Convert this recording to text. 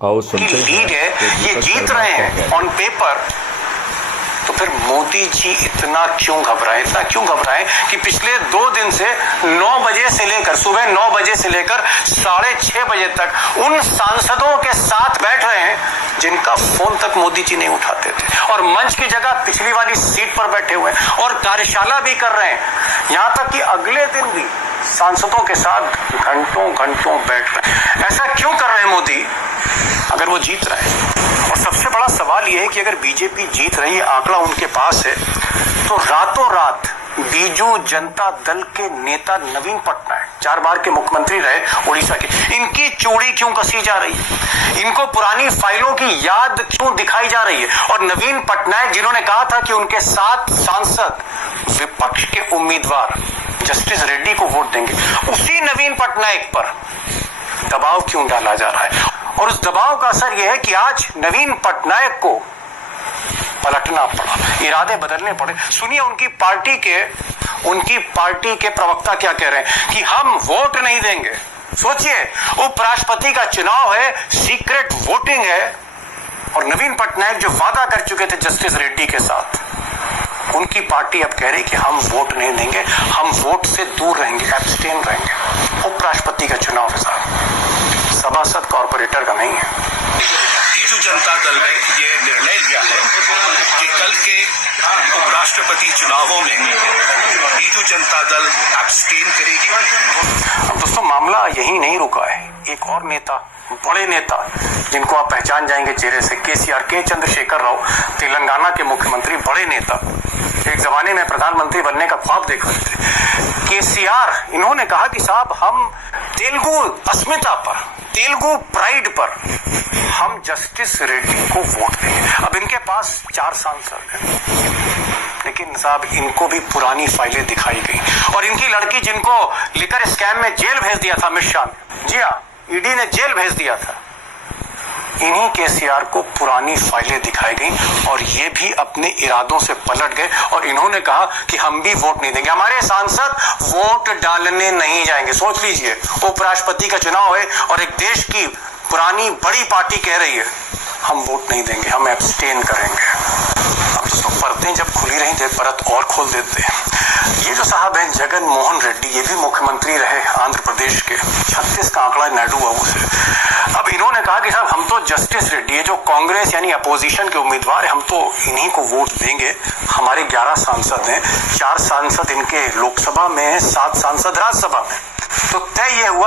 की लीड है, ये जीत रहे हैं ऑन पेपर, तो फिर मोदी जी इतना क्यों घबराए कि पिछले 2 दिन से 9 बजे से लेकर सुबह 9 बजे से लेकर 6:30 बजे तक उन सांसदों के साथ बैठ रहे हैं जिनका फोन तक मोदी जी नहीं उठाते थे, और मंच की जगह पिछली वाली सीट पर बैठे हुए हैं और कार्यशाला भी कर रहे हैं। यहां तक कि अगले दिन भी सांसदों के साथ घंटों बैठ रहे हैं। ऐसा क्यों कर रहे हैं मोदी अगर वो जीत रहे हैं? और सबसे बड़ा सवाल यह है कि अगर बीजेपी जीत रही है, आंकड़ा उनके पास है, तो रातों रात बीजू जनता दल के नेता नवीन पटनायक 4 बार के मुख्यमंत्री रहे उड़ीसा के, इनकी चूड़ी क्यों कसी जा रही है? इनको पुरानी फाइलों की याद क्यों दिखाई जा रही है? और नवीन पटनायक जिन्होंने कहा था कि उनके 7 सांसद विपक्ष के उम्मीदवार जस्टिस रेड्डी को वोट देंगे, उसी नवीन पटनायक पर दबाव क्यों डाला जा रहा है? और उस दबाव का असर यह है कि आज नवीन पटनायक को पलटना पड़ा, इरादे बदलने पड़े। सुनिए उनकी पार्टी के प्रवक्ता क्या कह रहे हैं कि हम वोट नहीं देंगे। सोचिए, उपराष्ट्रपति का चुनाव है, सीक्रेट वोटिंग है, और नवीन पटनायक जो वादा कर चुके थे जस्टिस रेड्डी के साथ, उनकी पार्टी अब कह रही कि हम वोट नहीं देंगे, हम वोट से दूर रहेंगे, एब्सटेन रहेंगे। उपराष्ट्रपति का चुनाव है साहब, सभासद कॉर्पोरेटर का नहीं है। बीजू जनता दल ने ये निर्णय लिया है कि कल के उपराष्ट्रपति चुनावों में बीजू जनता दल एब्सटेन करेगी। अब दोस्तों मामला यही नहीं रुका है। एक और नेता, बड़े नेता जिनको आप पहचान जाएंगे चेहरे से, केसीआर, के चंद्रशेखर राव, तेलंगाना के मुख्यमंत्री, बड़े नेता, एक जमाने में प्रधानमंत्री बनने का ख्वाब देख रहे थे। केसीआर, इन्होंने कहा कि साहब हम तेलुगु अस्मिता पर, तेलुगु प्राइड पर हम जस्टिस रेड्डी को वोट देंगे। अब इनके पास 4 सांसद हैं, लेकिन साहब इनको भी पुरानी फाइलें दिखाई गई, और इनकी लड़की जिनको लिकर स्कैम में जेल भेज दिया था अमित शाह ने, जी हाँ, ईडी ने जेल भेज दिया था, इन्हीं केसीआर को पुरानी फाइलें दिखाई गई, और ये भी अपने इरादों से पलट गए, और इन्होंने कहा कि हम भी वोट नहीं देंगे, हमारे सांसद वोट डालने नहीं जाएंगे। सोच लीजिए, उपराष्ट्रपति का चुनाव है और एक देश की पुरानी बड़ी पार्टी कह रही है हम वोट नहीं देंगे, हम एब्सटेन करेंगे। अब दोस्तों परतें जब खुली रही थे, परत और खोल देते हैं। ये जो साहब हैं जगन मोहन रेड्डी, ये भी मुख्यमंत्री रहे आंध्र प्रदेश के, 36 का आंकड़ा नायडू बाबू से। अब इन्होंने कहा कि साहब हम तो जस्टिस रेड्डी है, जो कांग्रेस यानी अपोजिशन के उम्मीदवार है, हम तो इन्हीं को वोट देंगे। हमारे 11 सांसद हैं, 4 सांसद इनके लोकसभा में, 7 सांसद राज्यसभा में। तो तय ये हुआ